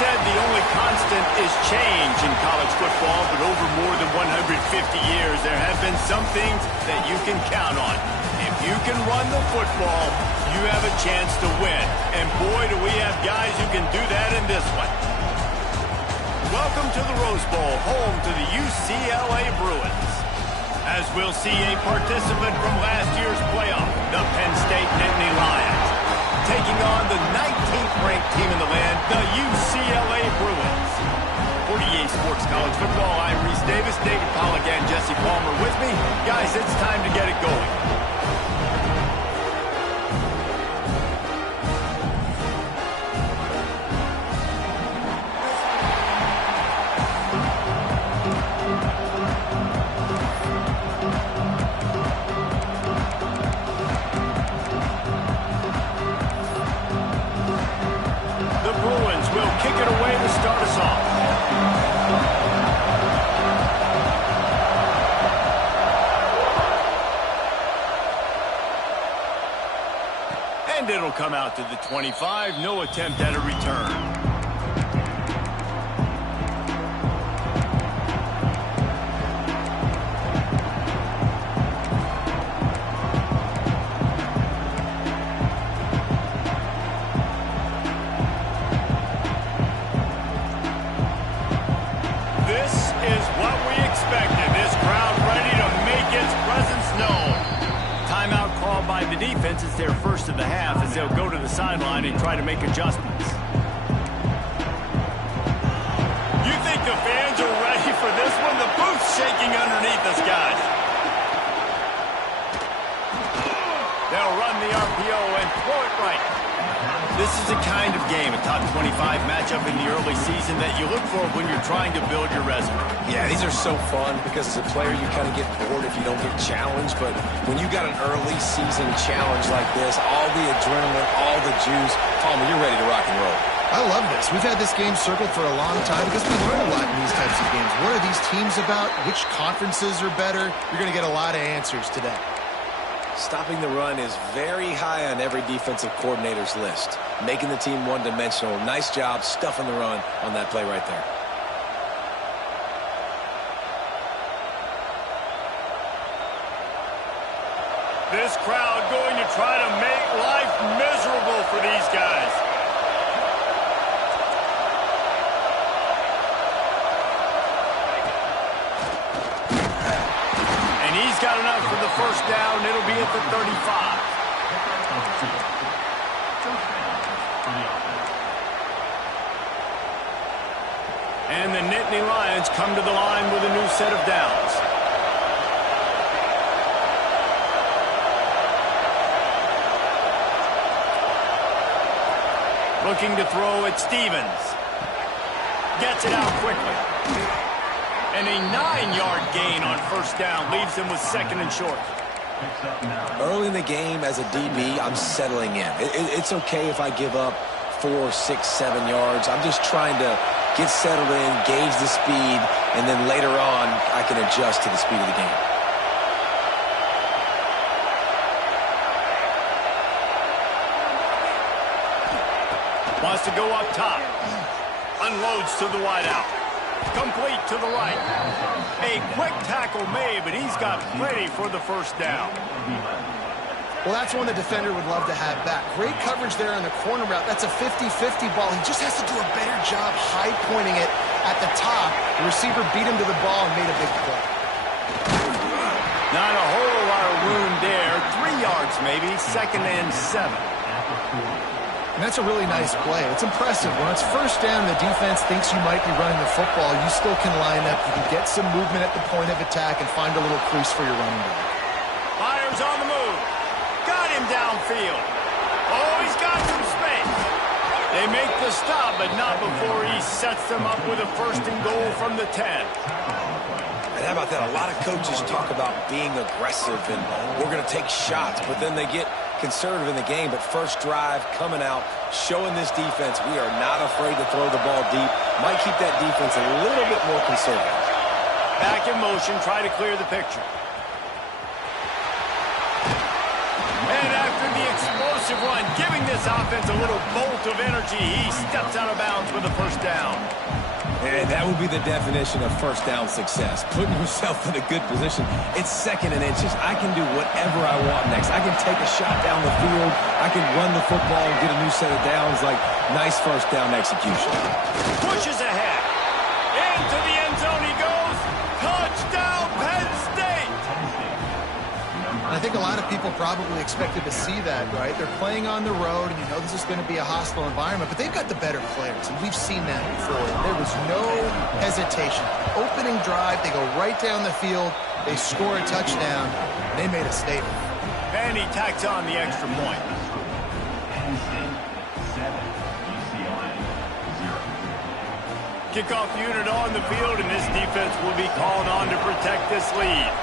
said the only constant is change in college football, but over more than 150 years, there have been some things that you can count on. If you can run the football, you have a chance to win. And boy, do we have guys who can do that in this one. Welcome to the Rose Bowl, home to the UCLA Bruins. As we'll see a participant from last year's playoff, the Penn State Nittany Lions, taking on the 19th-ranked team in the land, the UCLA Bruins. For EA Sports College Football, I'm Reese Davis, David Pollack, and Jesse Palmer with me. Guys, it's time to get it going. Kick it away to start us off. And it'll come out to the 25. No attempt at a return. By the defense, it's their first of the half as they'll go to the sideline and try to make adjustments. You think the fans are ready for this one? The booth's shaking underneath us, guys. They'll run the RPO and throw it right. This is the kind of game, a top 25 matchup in the early season that you look for when you're trying to build your resume. Yeah, these are so fun because as a player you kind of get bored if you don't get challenged, but when you got an early season challenge like this, all the adrenaline, all the juice, Palmer, you're ready to rock and roll. I love this. We've had this game circled for a long time because we learn a lot in these types of games. What are these teams about? Which conferences are better? You're going to get a lot of answers today. Stopping the run is very high on every defensive coordinator's list. Making the team one-dimensional. Nice job stuffing the run on that play right there. This crowd going to try to make life miserable for these guys. And he's got enough for the first down. It'll be at the 35. And the Nittany Lions come to the line with a new set of downs. Looking to throw at Stevens. Gets it out quickly. And a 9-yard gain on first down leaves him with second and short. Early in the game as a DB, I'm settling in. It's okay if I give up 4, 6, 7 yards. I'm just trying to get settled in, gauge the speed, and then later on I can adjust to the speed of the game. Wants to go up top. Unloads to the wideout. Complete to the right. A quick tackle made, but he's got plenty for the first down. Well, that's one the defender would love to have back. Great coverage there on the corner route. That's a 50-50 ball. He just has to do a better job high-pointing it at the top. The receiver beat him to the ball and made a big play. Not a whole lot of room there. 3 yards maybe. Second and 7. And that's a really nice play. It's impressive. When it's first down, the defense thinks you might be running the football. You still can line up. You can get some movement at the point of attack and find a little crease for your running back. Fires on the move. Got him downfield. Oh, he's got some space. They make the stop, but not before he sets them up with a first and goal from the 10. And how about that? A lot of coaches talk about being aggressive and we're going to take shots, but then they get conservative in the game. But first drive coming out, showing this defense we are not afraid to throw the ball deep. Might keep that defense a little bit more conservative. Back in motion, try to clear the picture. And after the explosive run, giving this this offense a little bolt of energy. He steps out of bounds with a first down. And that would be the definition of first down success. Putting yourself in a good position. It's 2nd and inches. I can do whatever I want next. I can take a shot down the field. I can run the football and get a new set of downs. Like, nice first down execution. Pushes ahead. Into the end zone he goes. Touchdown, Penn State! I think a lot of people probably expected to see that, right? They're playing on the road, and you know this is going to be a hostile environment, but they've got the better players, and we've seen that before. There was no hesitation. Opening drive, they go right down the field, they score a touchdown, and they made a statement. And he tacks on the extra point. Penn State 7, UCLA 0. Kickoff unit on the field, and this defense will be called on to protect this lead.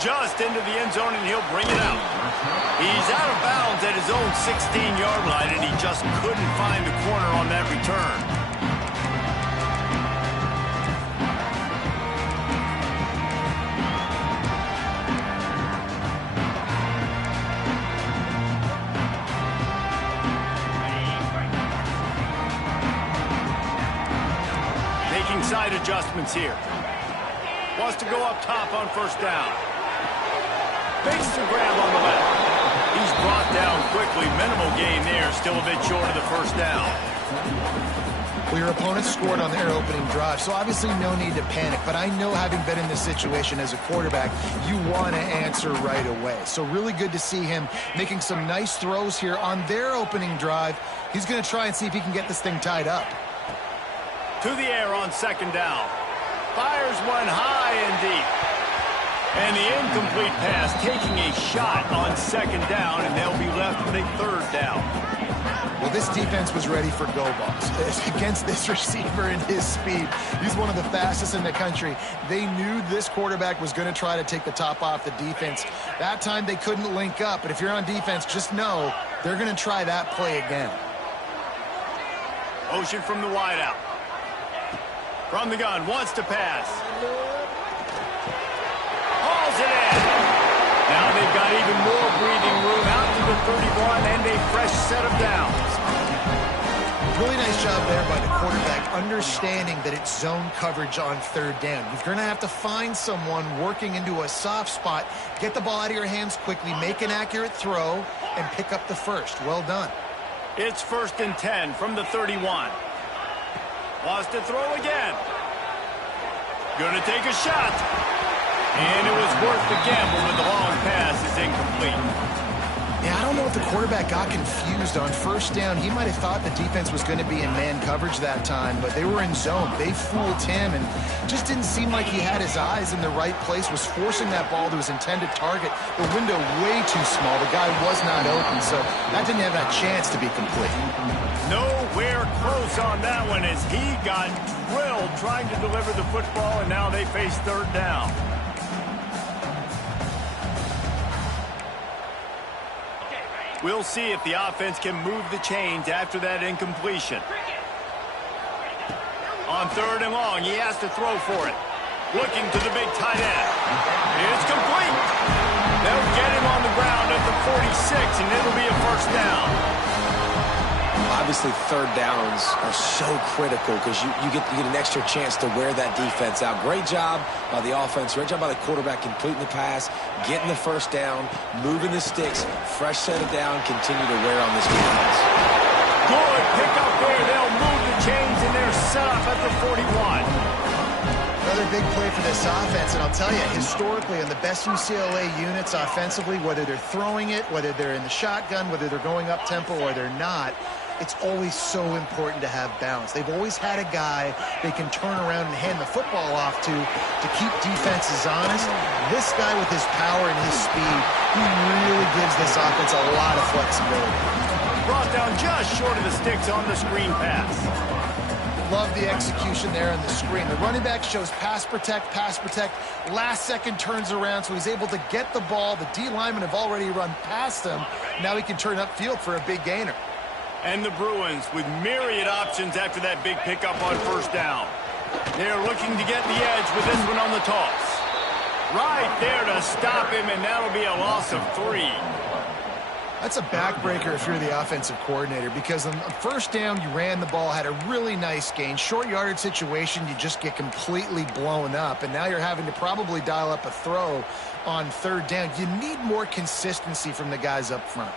Just into the end zone, and he'll bring it out. He's out of bounds at his own 16-yard line, and he just couldn't find the corner on that return. Making side adjustments here. Wants to go up top on first down. Makes the grab on the left. He's brought down quickly. Minimal gain there. Still a bit short of the first down. Well, your opponent scored on their opening drive, so obviously no need to panic. But I know, having been in this situation as a quarterback, you want to answer right away. So really good to see him making some nice throws here on their opening drive. He's going to try and see if he can get this thing tied up. To the air on second down. Fires one high and deep. And the incomplete pass, taking a shot on second down, and they'll be left with a third down. Well, this defense was ready for go balls against this receiver and his speed. He's one of the fastest in the country. They knew this quarterback was going to try to take the top off the defense. That time they couldn't link up, but if you're on defense, just know they're going to try that play again. Motion from the wideout. From the gun, wants to pass. Hauls it in. Now they've got even more breathing room out to the 31 and a fresh set of downs. Really nice job there by the quarterback, understanding that it's zone coverage on third down. You're going to have to find someone working into a soft spot, get the ball out of your hands quickly, make an accurate throw, and pick up the first. Well done. It's 1st and 10 from the 31. Wants to throw again. Gonna take a shot. And it was worth the gamble, but the long pass is incomplete. Yeah, I don't know if the quarterback got confused on first down. He might have thought the defense was going to be in man coverage that time, but they were in zone. They fooled him, and just didn't seem like he had his eyes in the right place, was forcing that ball to his intended target. The window way too small. The guy was not open, so that didn't have that chance to be complete. Nowhere close on that one as he got drilled trying to deliver the football, and now they face third down. We'll see if the offense can move the chains after that incompletion. On third and long, he has to throw for it. Looking to the big tight end. It's complete. They'll get him on the ground at the 46, and it'll be a first down. Obviously, third downs are so critical because you get an extra chance to wear that defense out. Great job by the offense. Great job by the quarterback completing the pass, getting the first down, moving the sticks, fresh set of down, continue to wear on this defense. Good pick up there. They'll move the chains, and they're set up at the 41. Another big play for this offense, and I'll tell you, historically, in the best UCLA units offensively, whether they're throwing it, whether they're in the shotgun, whether they're going up tempo or they're not, it's always so important to have balance. They've always had a guy they can turn around and hand the football off to keep defenses honest. This guy with his power and his speed, he really gives this offense a lot of flexibility. Brought down just short of the sticks on the screen pass. Love the execution there on the screen. The running back shows pass protect, last second turns around, so he's able to get the ball. The D linemen have already run past him. Now he can turn upfield for a big gainer. And the Bruins with myriad options after that big pickup on first down. They're looking to get the edge with this one on the toss. Right there to stop him, and that'll be a loss of 3. That's a backbreaker if you're the offensive coordinator, because on first down, you ran the ball, had a really nice gain. Short yardage situation, you just get completely blown up, and now you're having to probably dial up a throw on third down. You need more consistency from the guys up front.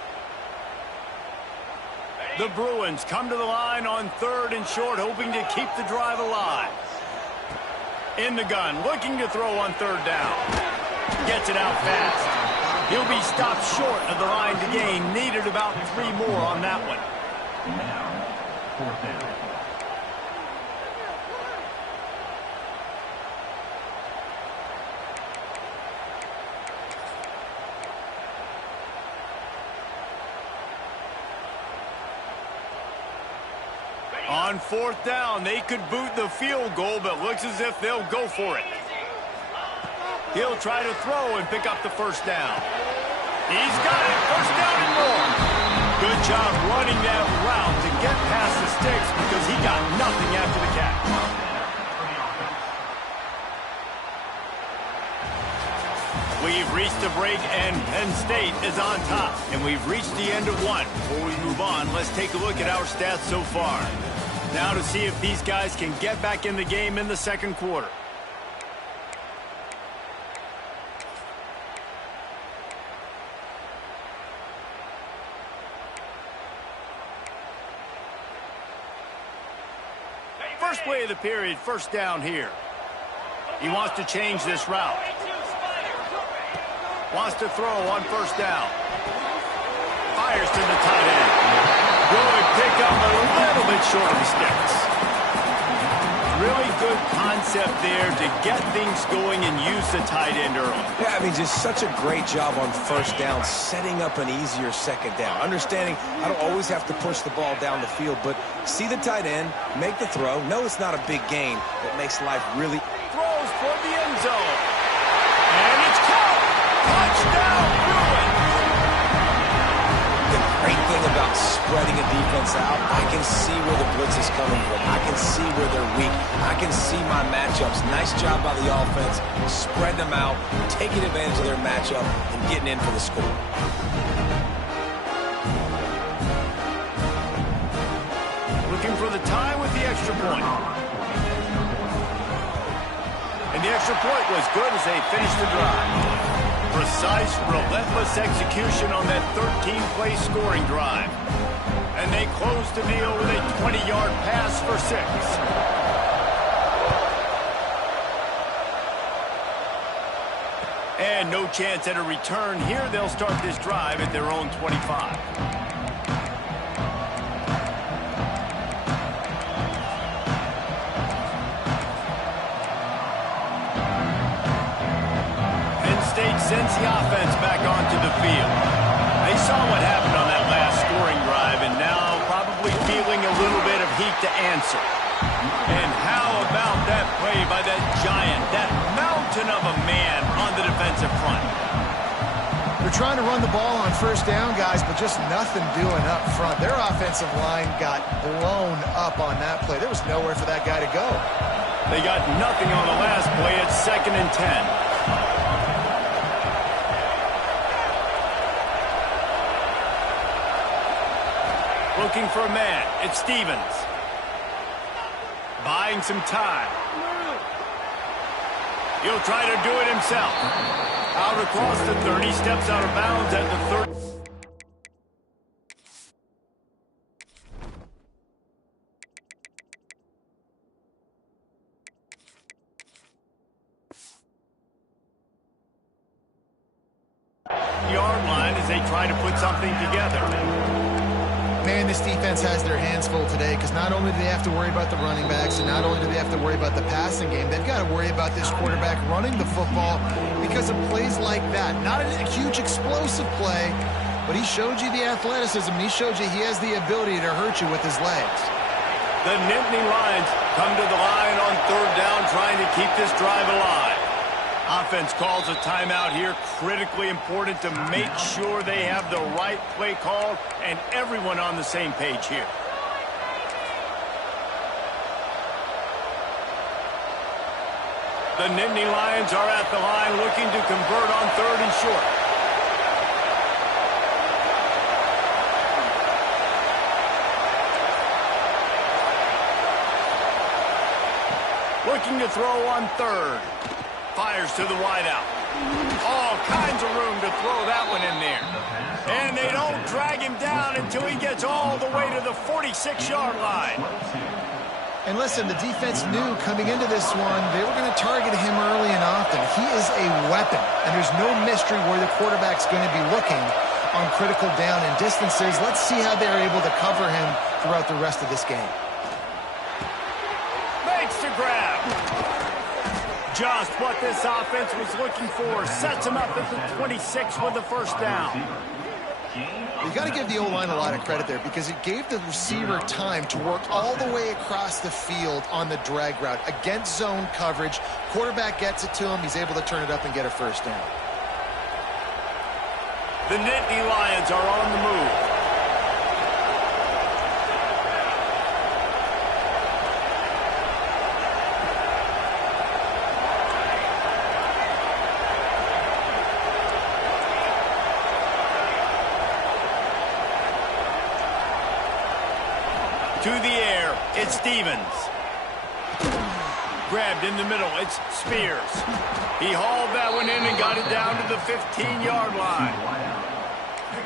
The Bruins come to the line on 3rd and short, hoping to keep the drive alive. In the gun, looking to throw on 3rd down. Gets it out fast. He'll be stopped short of the line to gain. Needed about 3 more on that one. Now, 4th down. On 4th down, they could boot the field goal, but looks as if they'll go for it. He'll try to throw and pick up the 1st down. He's got it, 1st down and more. Good job running that route to get past the sticks because he got nothing after the catch. We've reached the break, and Penn State is on top. And we've reached the end of 1. Before we move on, let's take a look at our stats so far. Now to see if these guys can get back in the game in the 2nd quarter. First play of the period, 1st down here. He wants to change this route. Wants to throw on 1st down. Fires to the tight end. Good pickup, but a little bit short of the sticks. Really good concept there to get things going and use the tight end early. Yeah, I mean, just such a great job on 1st down, setting up an easier 2nd down. Understanding I don't always have to push the ball down the field, but see the tight end, make the throw. No, it's not a big gain, but makes life really... Throws for the end zone. And it's caught. Touchdown, Bruins. The great thing about spreading a defense out, I can see where the blitz is coming from. I can see where they're weak. I can see my matchups. Nice job by the offense, spreading them out, taking advantage of their matchup, and getting in for the score. Looking for the tie with the extra point. And the extra point was good as they finished the drive. Precise, relentless execution on that 13-play scoring drive. And they close the deal with a 20-yard pass for 6. And no chance at a return here. They'll start this drive at their own 25. Sends the offense back onto the field. They saw what happened on that last scoring drive, and now probably feeling a little bit of heat to answer. And how about that play by that giant, that mountain of a man on the defensive front? They're trying to run the ball on 1st down, guys, but just nothing doing up front. Their offensive line got blown up on that play. There was nowhere for that guy to go. They got nothing on the last play. It's 2nd and 10. Looking for a man. It's Stevens. Buying some time. He'll try to do it himself. Out across the 30, steps out of bounds at the 30. Yard line as they try to put something together. Man, this defense has their hands full today because not only do they have to worry about the running backs and not only do they have to worry about the passing game, they've got to worry about this quarterback running the football because of plays like that. Not a huge explosive play, but he showed you the athleticism. He showed you he has the ability to hurt you with his legs. The Nittany Lions come to the line on 3rd down trying to keep this drive alive. Offense calls a timeout here. Critically important to make sure they have the right play call and everyone on the same page here. The Nittany Lions are at the line looking to convert on 3rd and short. Looking to throw on 3rd. Fires to the wideout. All kinds of room to throw that one in there. And they don't drag him down until he gets all the way to the 46-yard line. And listen, the defense knew coming into this one, they were going to target him early and often. He is a weapon, and there's no mystery where the quarterback's going to be looking on critical down and distances. Let's see how they're able to cover him throughout the rest of this game. Makes the grab. Just what this offense was looking for. Sets him up at the 26 with the first down. You got to give the O-line a lot of credit there because it gave the receiver time to work all the way across the field on the drag route against zone coverage. Quarterback gets it to him. He's able to turn it up and get a first down. The Nittany Lions are on the move. To the air, it's Stevens. Grabbed in the middle, it's Spears. He hauled that one in and got it down to the 15-yard line.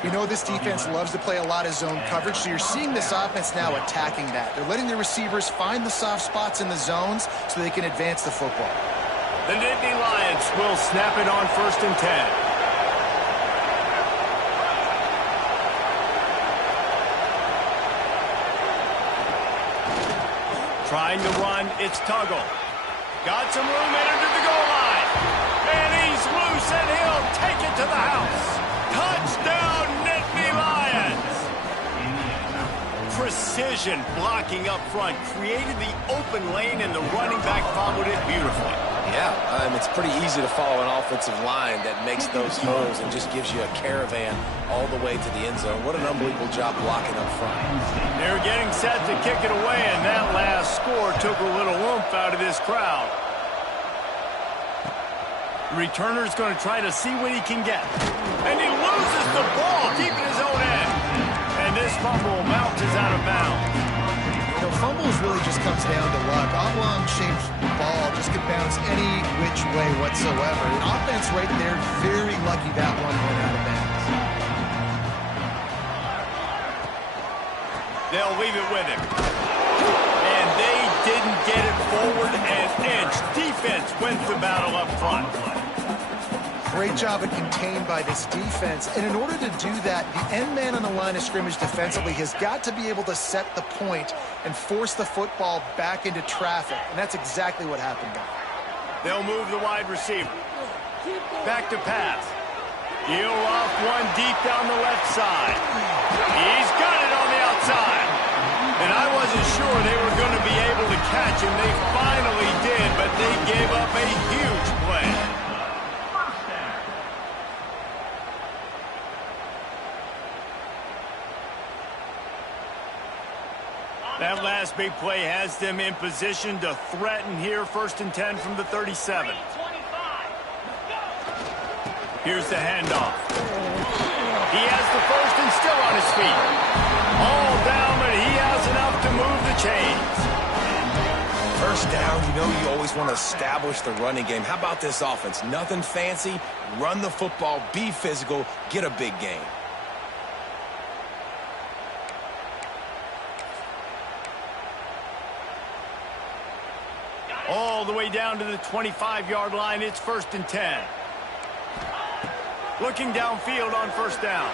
You know this defense loves to play a lot of zone coverage, so you're seeing this offense now attacking that. They're letting the receivers find the soft spots in the zones so they can advance the football. The Nittany Lions will snap it on 1st and 10. Trying to run, it's Tuggle. Got some room in under the goal line. And he's loose, and he'll take it to the house. Touchdown, Nittany Lions. Precision blocking up front created the open lane, and the running back followed it beautifully. Yeah, it's pretty easy to follow an offensive line that makes those holes and just gives you a caravan all the way to the end zone. What an unbelievable job blocking up front. They're getting set to kick it away, and that last score took a little oomph out of this crowd. The returner's going to try to see what he can get. And he loses the ball deep in his own end. And this fumble bounces out of bounds. You know, fumbles really just comes down to luck. Oblong-shaped ball just could bounce any which way whatsoever. The offense right there, very lucky that one went out of bounds. They'll leave it with him. And they didn't get it forward an inch. Defense wins the battle up front. Great job of contained by this defense. And in order to do that, the end man on the line of scrimmage defensively has got to be able to set the point and force the football back into traffic. And that's exactly what happened now. They'll move the wide receiver. Back to pass. He'll off one deep down the left side. He's got it on the outside. And I wasn't sure they were going to be able to catch him. They finally did, but they gave up a huge play. That last big play has them in position to threaten here, 1st and 10 from the 37. Here's the handoff. He has the first and still on his feet. All down, but he has enough to move the chains. First down, you know you always want to establish the running game. How about this offense? Nothing fancy. Run the football, be physical, get a big gain. All the way down to the 25-yard line. It's 1st and 10. Looking downfield on 1st down.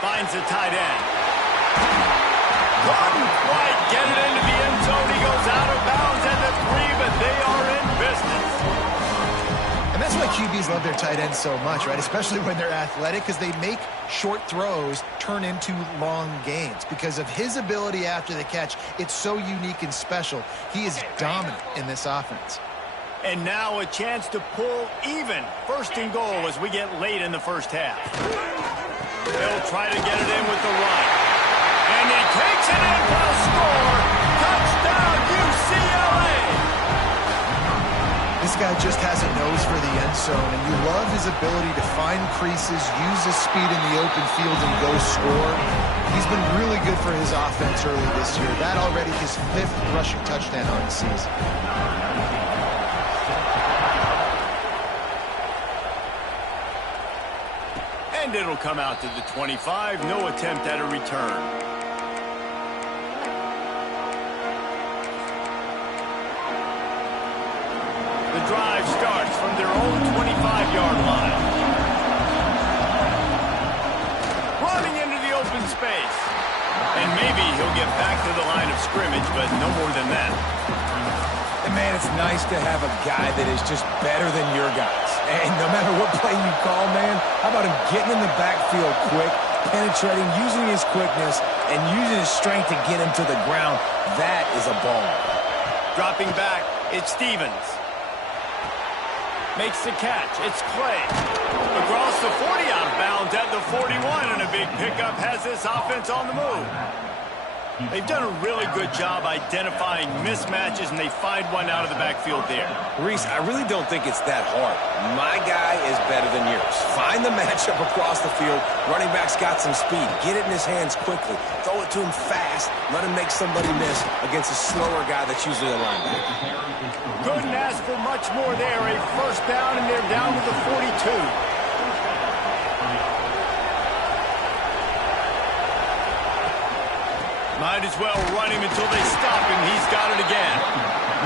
Finds the tight end. Couldn't quite get it into the end zone. He goes out of bounds at the 3, but they are in business. And that's why QBs love their tight ends so much, right? Especially when they're athletic, because they make short throws turn into long gains. Because of his ability after the catch, it's so unique and special. He is dominant in this offense. And now a chance to pull even 1st and goal as we get late in the first half. They'll try to get it in with the run. And he takes it in for the score. Touchdown, UCLA! This guy just has a nose for the end zone, and you love his ability to find creases, use his speed in the open field, and go score. He's been really good for his offense early this year. That already his 5th rushing touchdown on the season. And it'll come out to the 25. No attempt at a return. The drive starts from their own 25-yard line. Running into the open space. And maybe he'll get back to the line of scrimmage, but no more than that. And man, it's nice to have a guy that is just better than your guys. And no matter what play you call, man, how about him getting in the backfield quick, penetrating, using his quickness, and using his strength to get him to the ground. That is a ball. Dropping back, it's Stevens. Makes the catch. It's Clay. Across the 40, out of bounds at the 41, and a big pickup has this offense on the move. They've done a really good job identifying mismatches, and they find one out of the backfield there. Reese, I really don't think it's that hard. My guy is better than yours. Find the matchup across the field. Running back's got some speed. Get it in his hands quickly. Throw it to him fast. Let him make somebody miss against a slower guy that's usually a linebacker. Couldn't ask for much more there. A first down, and they're down to the 42. Might as well run him until they stop him. He's got it again.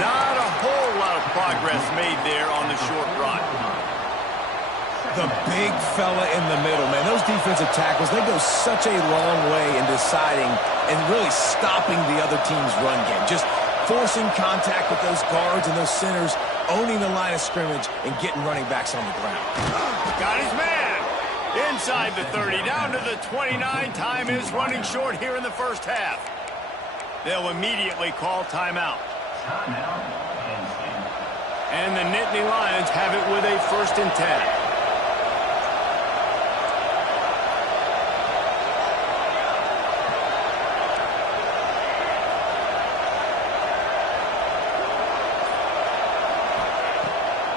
Not a whole lot of progress made there on the short run. The big fella in the middle, man. Those defensive tackles, they go such a long way in deciding and really stopping the other team's run game. Just forcing contact with those guards and those centers, owning the line of scrimmage, and getting running backs on the ground. Got his man. Inside the 30, down to the 29. Time is running short here in the first half. They'll immediately call timeout. And the Nittany Lions have it with a 1st and 10.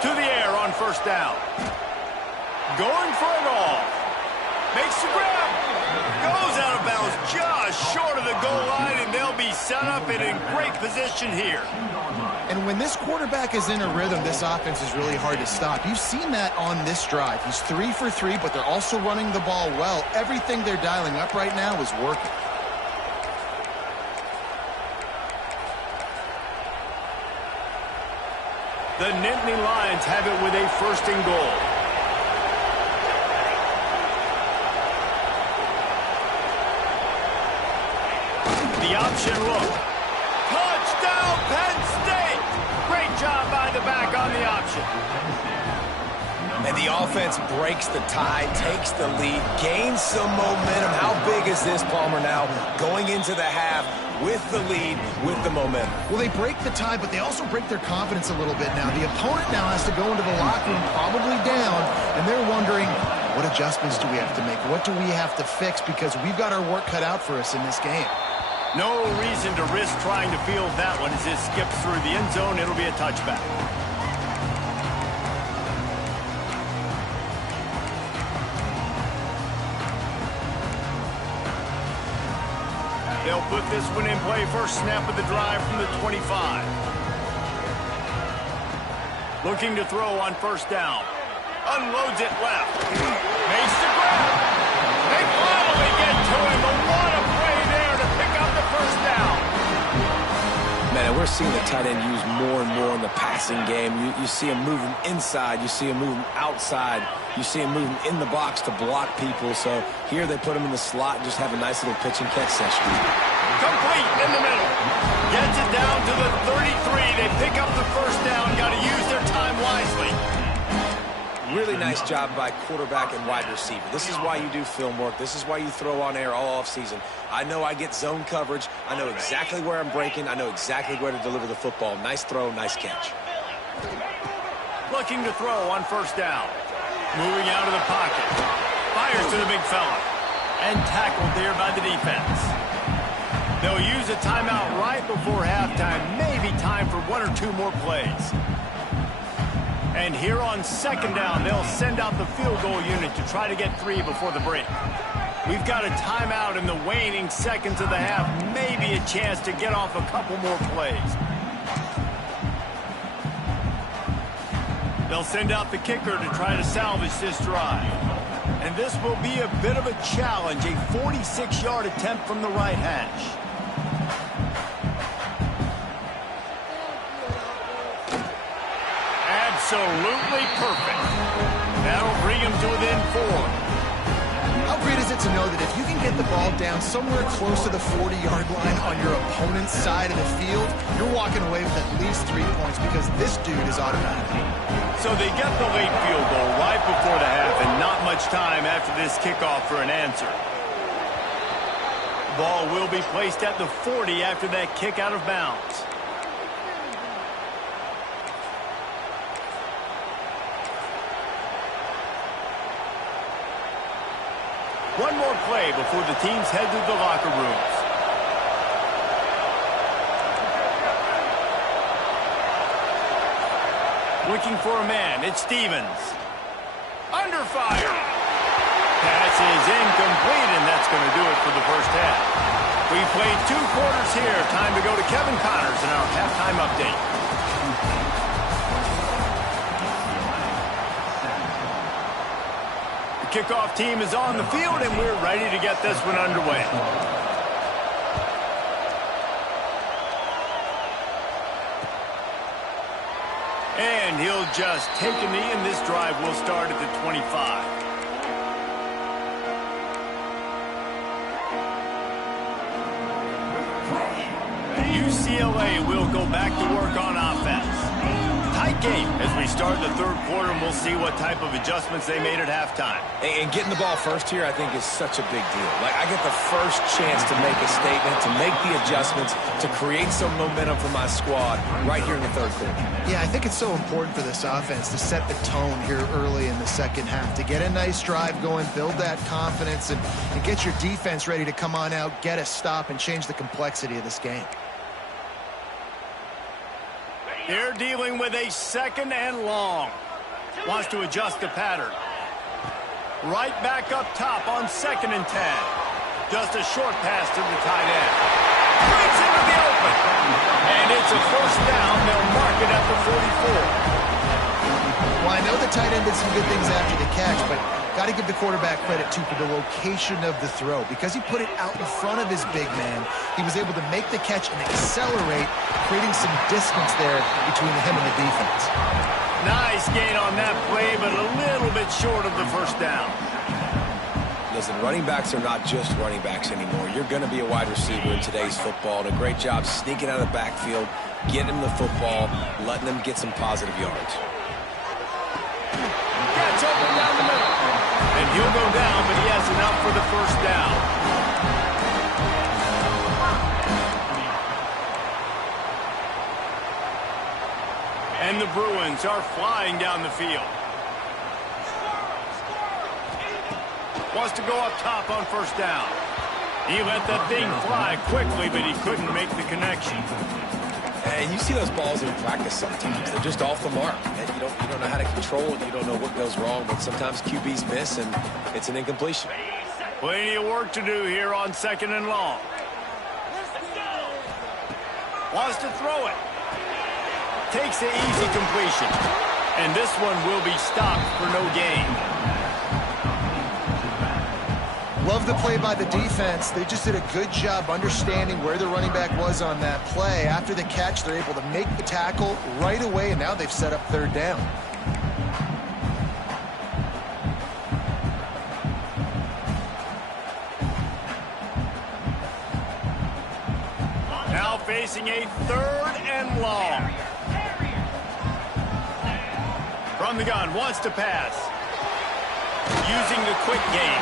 To the air on 1st down. Going for it all. Makes the grab. Goes out of bounds just short of the goal line, and they'll be set up and in great position here. And when this quarterback is in a rhythm, this offense is really hard to stop. You've seen that on this drive. He's 3 for 3, but they're also running the ball well. Everything they're dialing up right now is working. The Nittany Lions have it with a 1st and goal. The option look. Touchdown, Penn State! Great job by the back on the option. And the offense breaks the tie, takes the lead, gains some momentum. How big is this, Palmer, now? Going into the half with the lead, with the momentum. Well, they break the tie, but they also break their confidence a little bit now. The opponent now has to go into the locker room, probably down, and they're wondering, what adjustments do we have to make? What do we have to fix? Because we've got our work cut out for us in this game. No reason to risk trying to field that one as it skips through the end zone. It'll be a touchback. They'll put this one in play. First snap of the drive from the 25. Looking to throw on 1st down. Unloads it left. Makes the grab. They finally get to him, but what a play there to pick up the 1st down. Man, we're seeing the tight end used more and more in the passing game. You see him moving inside. You see him moving outside. You see him moving in the box to block people. So here they put him in the slot and just have a nice little pitch and catch session. Complete in the middle. Gets it down to the 33. They pick up the 1st down. Got to use their time wisely. Really nice job by quarterback and wide receiver. This is why you do film work. This is why you throw on air all offseason. I know I get zone coverage. I know exactly where I'm breaking. I know exactly where to deliver the football. Nice throw, nice catch. Looking to throw on 1st down. Moving out of the pocket. Fires to the big fella. And tackled there by the defense. They'll use a timeout right before halftime. Maybe time for 1 or 2 more plays. And here on second down, they'll send out the field goal unit to try to get 3 before the break. We've got a timeout in the waning seconds of the half. Maybe a chance to get off a couple more plays. They'll send out the kicker to try to salvage this drive. And this will be a bit of a challenge, a 46-yard attempt from the right hash. Absolutely perfect. That'll bring him to within 4. How great is it to know that if you can get the ball down somewhere close to the 40-yard line on your opponent's side of the field, you're walking away with at least 3 points because this dude is automatic. So they get the late field goal right before the half and not much time after this kickoff for an answer. Ball will be placed at the 40 after that kick out of bounds. One more play before the teams head to the locker rooms. Looking for a man, it's Stevens. Under fire. Pass is incomplete, and that's going to do it for the first half. We played 2 quarters here. Time to go to Kevin Connors in our halftime update. The kickoff team is on the field, and we're ready to get this one underway. And he'll just take a knee, and this drive will start at the 25. UCLA will go back to work on offense. Tight game as we start the third quarter, and we'll see what type of adjustments they made at halftime. And getting the ball first here, I think, is such a big deal. Like, I get the first chance to make a statement, to make the adjustments, to create some momentum for my squad right here in the third quarter. Yeah, I think it's so important for this offense to set the tone here early in the second half, to get a nice drive going, build that confidence, and get your defense ready to come on out, get a stop, and change the complexity of this game. They're dealing with a second and long. Wants to adjust the pattern. Right back up top on 2nd and 10. Just a short pass to the tight end. Breaks into the open. And it's a first down. They'll mark it at the 44. Well, I know the tight end did some good things after the catch, but got to give the quarterback credit, too, for the location of the throw. Because he put it out in front of his big man, he was able to make the catch and accelerate, creating some distance there between him and the defense. Nice gain on that play, but a little bit short of the first down. Listen, running backs are not just running backs anymore. You're going to be a wide receiver in today's football. And a great job sneaking out of the backfield, getting him the football, letting them get some positive yards. Catch open down the middle. And he'll go down, but he has enough for the first down. And the Bruins are flying down the field. Wants to go up top on first down. He let that thing fly quickly, but he couldn't make the connection. And you see those balls in practice sometimes. They're just off the mark. And you don't know how to control it. You don't know what goes wrong. But sometimes QBs miss, and it's an incompletion. Plenty of work to do here on 2nd and long. Wants to throw it. Takes the easy completion. And this one will be stopped for no gain. Love the play by the defense. They just did a good job understanding where the running back was on that play. After the catch, they're able to make the tackle right away, and now they've set up 3rd down. Now facing a 3rd and long. From the gun, wants to pass. Using the quick game.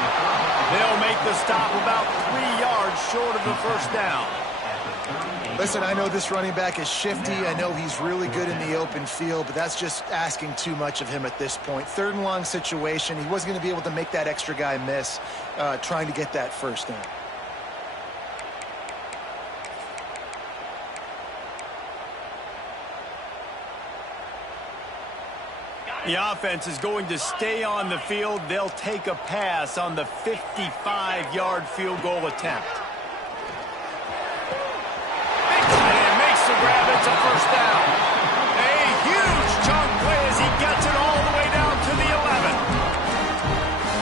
They'll make the stop about 3 yards short of the first down. Listen, I know this running back is shifty. I know he's really good in the open field, but that's just asking too much of him at this point. 3rd and long situation. He wasn't going to be able to make that extra guy miss trying to get that first down. The offense is going to stay on the field. They'll take a pass on the 55-yard field goal attempt. And makes the grab. It's a first down. A huge chunk play as he gets it all the way down to the 11.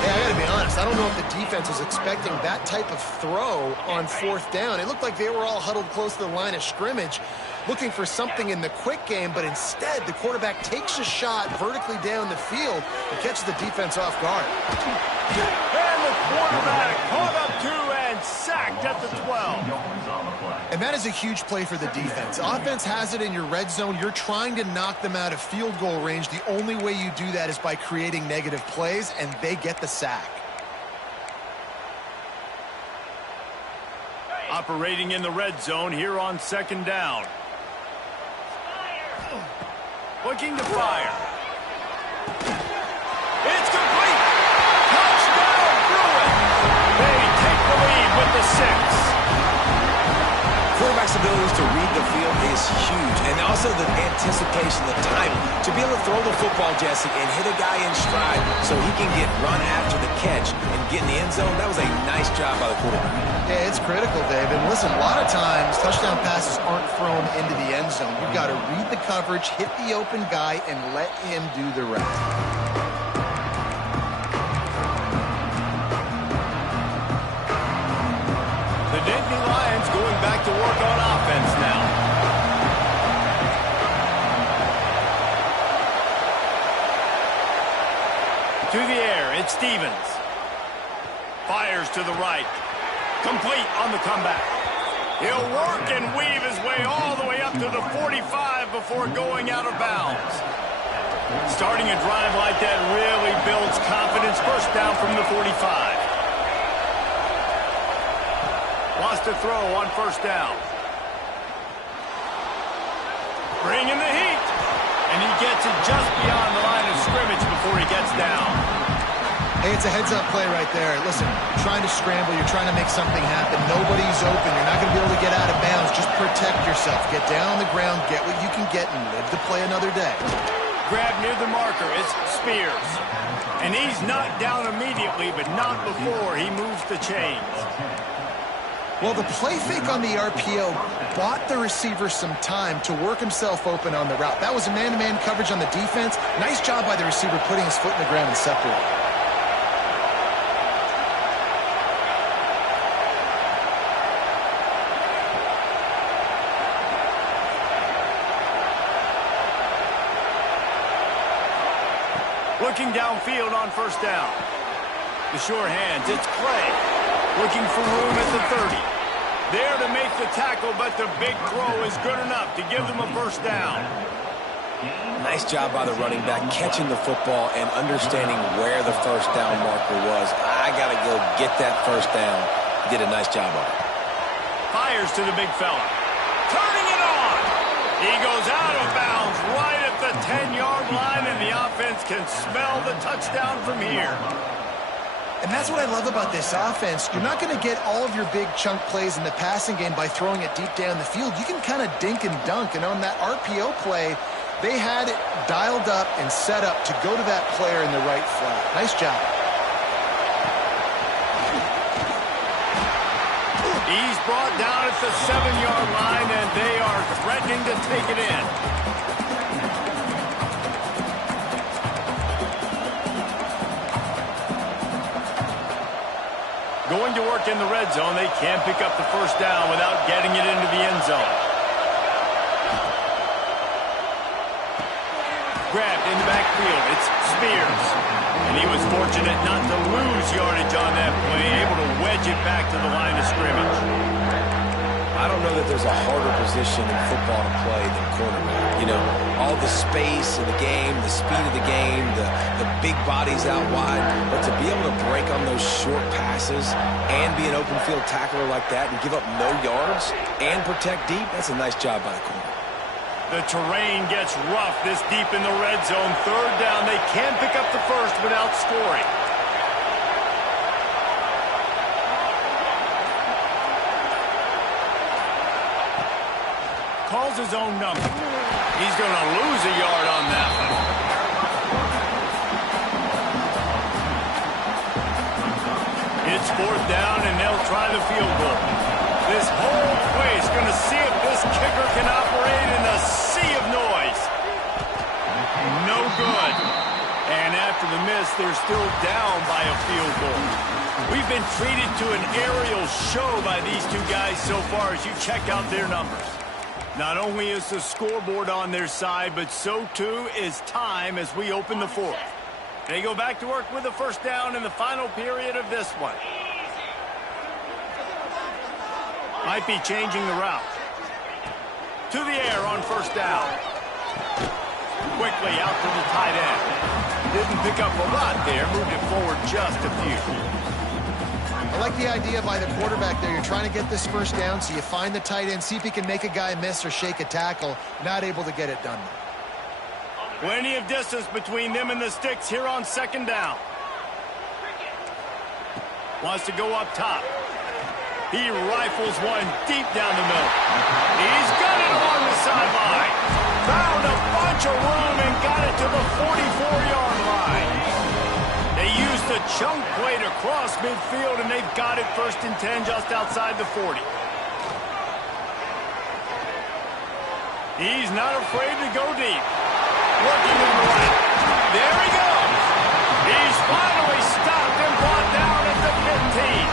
Hey, I gotta be honest, I don't know if the defense was expecting that type of throw on fourth down. It looked like they were all huddled close to the line of scrimmage, looking for something in the quick game, but instead the quarterback takes a shot vertically down the field and catches the defense off guard. And the quarterback caught up to and sacked at the 12. And that is a huge play for the defense. Offense has it in your red zone. You're trying to knock them out of field goal range. The only way you do that is by creating negative plays, and they get the sack. Operating in the red zone here on second down. Looking to fire. It's complete. Touchdown, Bruin. They take the lead with the 6. Quarterback's abilities to read the field is huge, and also the anticipation, the timing. To be able to throw the football, Jesse, and hit a guy in stride so he can get run after the catch and get in the end zone, that was a nice job by the quarterback. Yeah, it's critical, Dave. And listen, a lot of times touchdown passes aren't thrown into the end zone. You've got to read the coverage, hit the open guy, and let him do the rest. The Nittany Lions going back to work on offense now. To the air, it's Stevens. Fires to the right. Complete on the comeback. He'll work and weave his way all the way up to the 45 before going out of bounds. Starting a drive like that really builds confidence. First down from the 45. Wants to throw on first down. Bringing the heat. And he gets it just beyond the line of scrimmage before he gets down. Hey, it's a heads-up play right there. Listen, you're trying to scramble. You're trying to make something happen. Nobody's open. You're not going to be able to get out of bounds. Just protect yourself. Get down on the ground, get what you can get, and live to play another day. Grab near the marker. It's Spears. And he's knocked down immediately, but not before he moves the chains. Well, the play fake on the RPO bought the receiver some time to work himself open on the route. That was a man-to-man coverage on the defense. Nice job by the receiver putting his foot in the ground and separating. Looking downfield on first down. The sure hands, it's Clay. Looking for room at the 30. There to make the tackle, but the big throw is good enough to give them a first down. Nice job by the running back, catching the football and understanding where the first down marker was. I got to go get that first down. He did a nice job of it. Fires to the big fella. Turning it on. He goes out of bounds right at the 10-yard line, and the offense can smell the touchdown from here. And that's what I love about this offense. You're not going to get all of your big chunk plays in the passing game by throwing it deep down the field. You can kind of dink and dunk. And on that RPO play, they had it dialed up and set up to go to that player in the right flat. Nice job. He's brought down at the 7-yard line, and they are threatening to take it in. Going to work in the red zone. They can't pick up the first down without getting it into the end zone. Grabbed in the backfield. It's Spears. And he was fortunate not to lose yardage on that play, able to wedge it back to the line of scrimmage. I don't know that there's a harder position in football to play than quarterback. You know, all the space in the game, the speed of the game, the big bodies out wide. But to be able to break on those short passes and be an open field tackler like that and give up no yards and protect deep, that's a nice job by the corner. The terrain gets rough this deep in the red zone. Third down, they can't pick up the first without scoring. Calls his own number. He's going to lose a yard on that one. fourth down, and they'll try the field goal. This whole place going to see if this kicker can operate in a sea of noise. No good. And after the miss, they're still down by a field goal. We've been treated to an aerial show by these two guys so far as you check out their numbers. Not only is the scoreboard on their side, but so too is time as we open the fourth. They go back to work with a first down in the final period of this one. Might be changing the route. To the air on first down. Quickly out to the tight end. Didn't pick up a lot there. Moved it forward just a few. I like the idea by the quarterback there. You're trying to get this first down, so you find the tight end, see if he can make a guy miss or shake a tackle. Not able to get it done. Plenty of distance between them and the sticks here on second down. Wants to go up top. He rifles one deep down the middle. He's got it along the sideline. Found a bunch of room and got it to the 44-yard line. They used the chunk play to cross midfield, and they've got it 1st and 10 just outside the 40. He's not afraid to go deep. Working in the right. There he goes. He's finally stopped and brought down at the 15.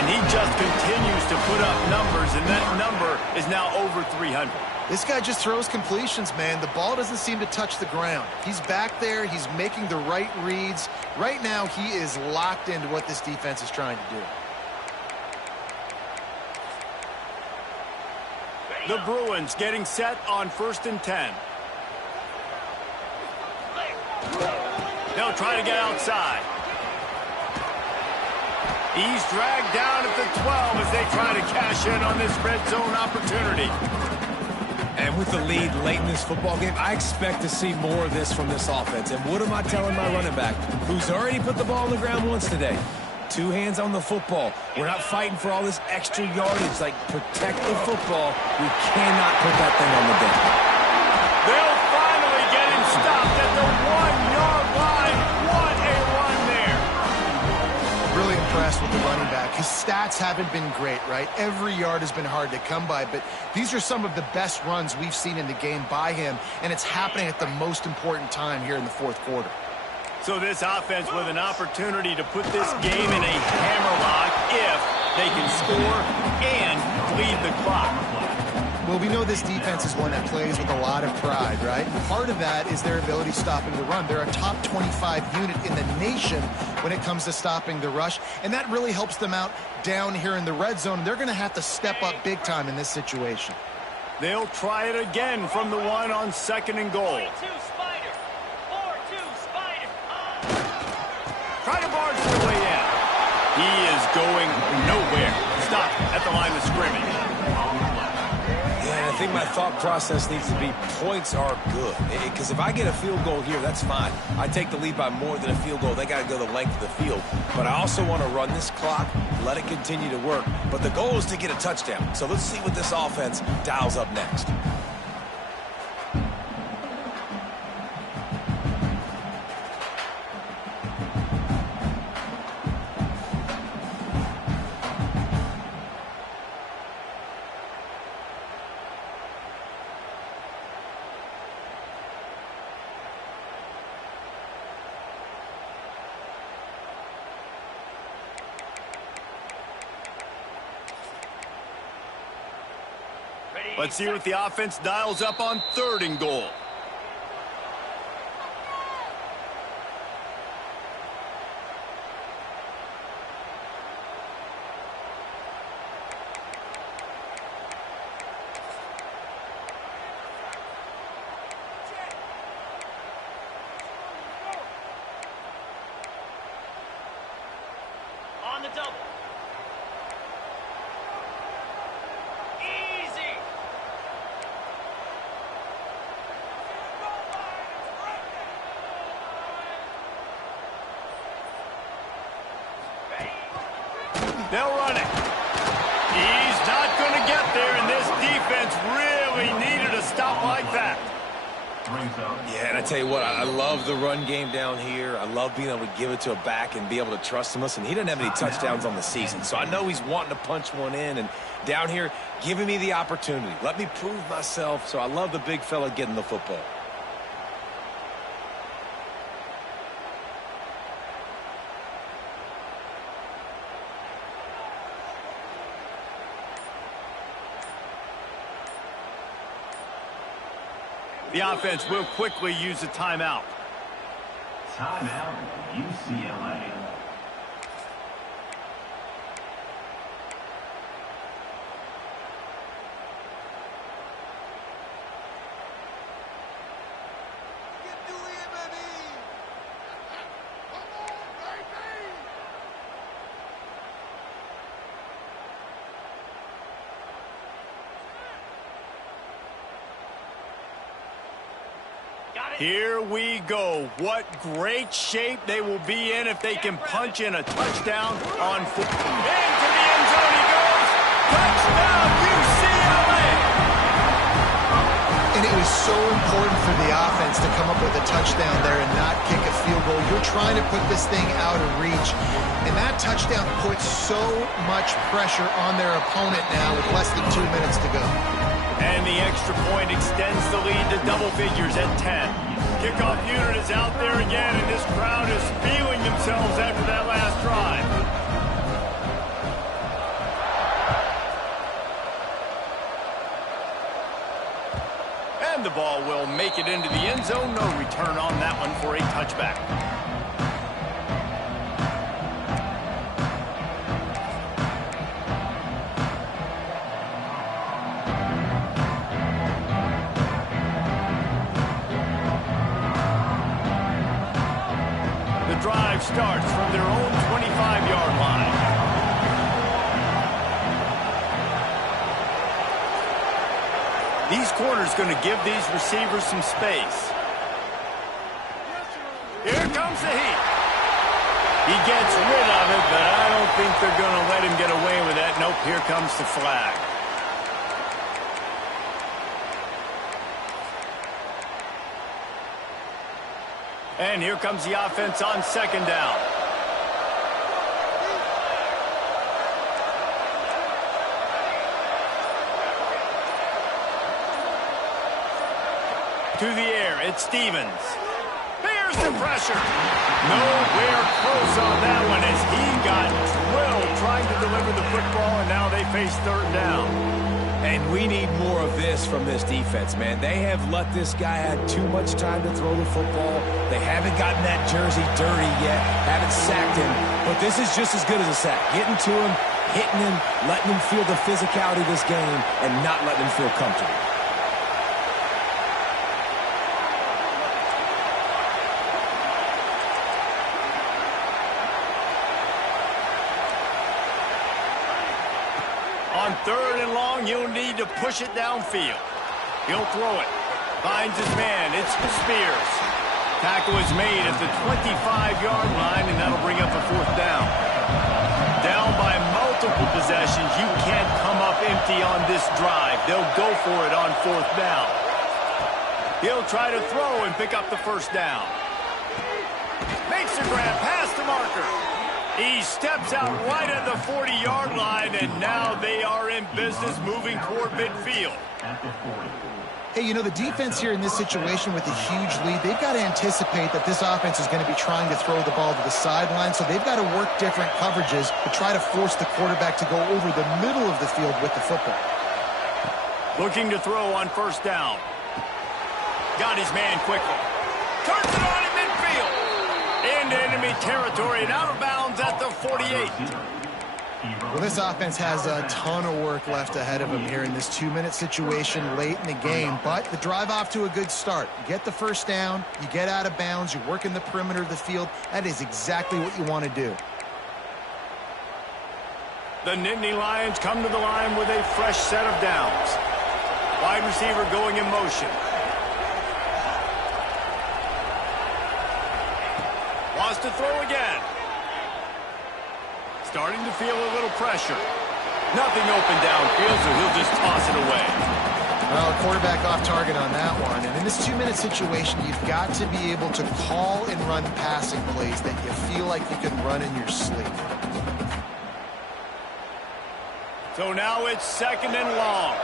And he just continues to put up numbers, and that number is now over 300. This guy just throws completions, man. The ball doesn't seem to touch the ground. He's back there. He's making the right reads. Right now, he is locked into what this defense is trying to do. The Bruins getting set on 1st and 10. They'll try to get outside. He's dragged down at the 12 as they try to cash in on this red zone opportunity. And with the lead late in this football game, I expect to see more of this from this offense. And what am I telling my running back, who's already put the ball on the ground once today? 2 hands on the football. We're not fighting for all this extra yardage. Like, protect the football. We cannot put that thing on the bench. They'll finally get him stopped at the 1-yard line. What a run there. Really impressed with the running back. His stats haven't been great, right? Every yard has been hard to come by, but these are some of the best runs we've seen in the game by him, and it's happening at the most important time here in the 4th quarter. So this offense with an opportunity to put this game in a hammerlock if they can score and lead the clock. Well, we know this defense is one that plays with a lot of pride, right? Part of that is their ability stopping the run. They're a top 25 unit in the nation when it comes to stopping the rush, and that really helps them out down here in the red zone. They're going to have to step up big time in this situation. They'll try it again from the 1 on 2nd and goal. Try to barge their way in. He is going nowhere. Stop at the line of scrimmage. Yeah, I think my thought process needs to be points are good. Because if I get a field goal here, that's fine. I take the lead by more than a field goal. They got to go the length of the field. But I also want to run this clock, let it continue to work. But the goal is to get a touchdown. So let's see what this offense dials up next. Let's see what the offense dials up on 3rd and goal. On the double. They'll run it. He's not going to get there, and this defense really needed a stop like that. Yeah, and I tell you what, I love the run game down here. I love being able to give it to a back and be able to trust him. Listen, he doesn't have any touchdowns on the season, so I know he's wanting to punch one in. And down here, giving me the opportunity. Let me prove myself, so I love the big fella getting the football. The offense will quickly use a timeout. Timeout, UCLA. Here we go. What great shape they will be in if they can punch in a touchdown on foot. Into the end zone he goes. Touchdown, UCLA! And it was so important for the offense to come up with a touchdown there and not kick a field goal. You're trying to put this thing out of reach. And that touchdown puts so much pressure on their opponent now with less than 2 minutes to go. And the extra point extends the lead to double figures at 10. Kickoff unit is out there again, and this crowd is feeling themselves after that last drive. And the ball will make it into the end zone. No return on that one for a touchback. Drive starts from their own 25-yard line. These corners going to give these receivers some space. Here comes the heat. He gets rid of it, but I don't think they're going to let him get away with that. Nope, here comes the flag. And here comes the offense on second down. To the air, it's Stevens. There's the pressure. Nowhere close on that one as he got drilled trying to deliver the football, and now they face third down. And we need more of this from this defense, man. They have let this guy have too much time to throw the football. They haven't gotten that jersey dirty yet, haven't sacked him. But this is just as good as a sack. Getting to him, hitting him, letting him feel the physicality of this game, and not letting him feel comfortable. On third and long, he'll need to push it downfield. He'll throw it. Finds his man. It's Spears. Tackle is made at the 25-yard line, and that'll bring up a fourth down. Down by multiple possessions. You can't come up empty on this drive. They'll go for it on fourth down. He'll try to throw and pick up the first down. Makes a grab past the marker. He steps out right at the 40-yard line, and now they are in business moving toward midfield. Hey, you know, the defense here in this situation with a huge lead, they've got to anticipate that this offense is going to be trying to throw the ball to the sideline, so they've got to work different coverages to try to force the quarterback to go over the middle of the field with the football. Looking to throw on first down. Got his man quickly. Turns it on in midfield. Into enemy territory and out of bounds at the 48. Well, this offense has a ton of work left ahead of them here in this 2-minute situation late in the game, but the drive off to a good start. You get the first down, you get out of bounds, you're working the perimeter of the field. That is exactly what you want to do. The Nittany Lions come to the line with a fresh set of downs. Wide receiver going in motion. Wants to throw again. Starting to feel a little pressure. Nothing open downfield, so he'll just toss it away. Well, quarterback off target on that one. And in this 2-minute situation, you've got to be able to call and run passing plays that you feel like you can run in your sleep. So now it's 2nd and long.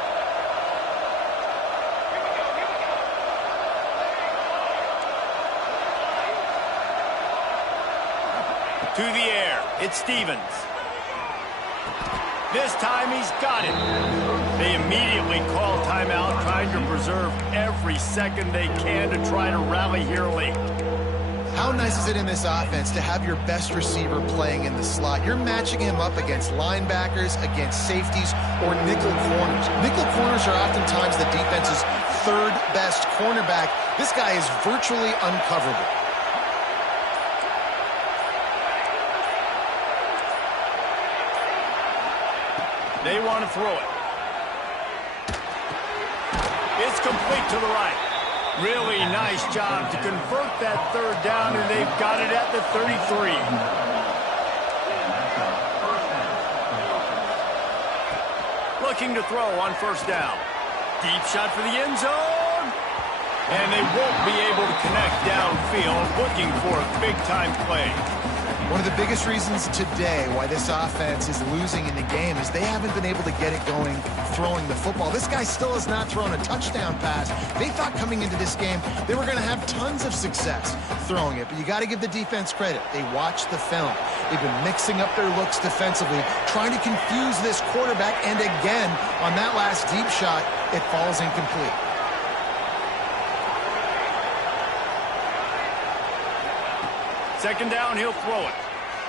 To the air, it's Stevens. This time he's got it. They immediately call timeout, trying to preserve every second they can to try to rally here late. How nice is it in this offense to have your best receiver playing in the slot? You're matching him up against linebackers, against safeties, or nickel corners. Nickel corners are oftentimes the defense's 3rd best cornerback. This guy is virtually uncoverable. They want to throw it. It's complete to the right. Really nice job to convert that 3rd down, and they've got it at the 33. Looking to throw on 1st down. Deep shot for the end zone. And they won't be able to connect downfield, looking for a big-time play. One of the biggest reasons today why this offense is losing in the game is they haven't been able to get it going throwing the football. This guy still has not thrown a touchdown pass. They thought coming into this game they were going to have tons of success throwing it, but you got to give the defense credit. They watched the film. They've been mixing up their looks defensively, trying to confuse this quarterback, and again, on that last deep shot, it falls incomplete. Second down, he'll throw it.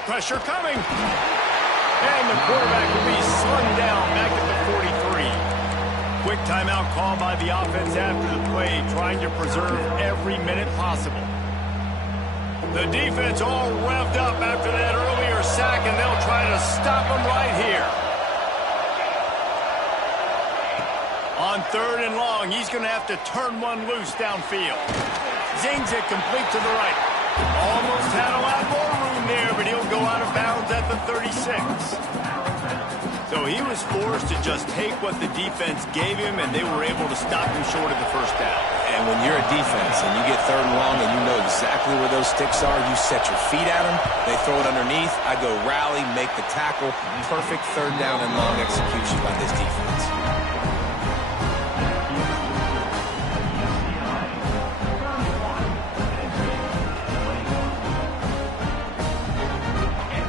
Pressure coming. And the quarterback will be slung down back at the 43. Quick timeout call by the offense after the play, trying to preserve every minute possible. The defense all revved up after that earlier sack, and they'll try to stop him right here. On 3rd and long, he's going to have to turn one loose downfield. Zings it complete to the right. Almost had a lot more room there, but he'll go out of bounds at the 36. So he was forced to just take what the defense gave him, and they were able to stop him short of the 1st down. And when you're a defense and you get 3rd and long and you know exactly where those sticks are, you set your feet at them, they throw it underneath, I go rally, make the tackle. Perfect 3rd down and long execution by this defense.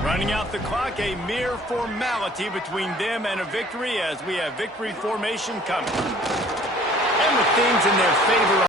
Running out the clock, a mere formality between them and a victory as we have victory formation coming. And with things in their favor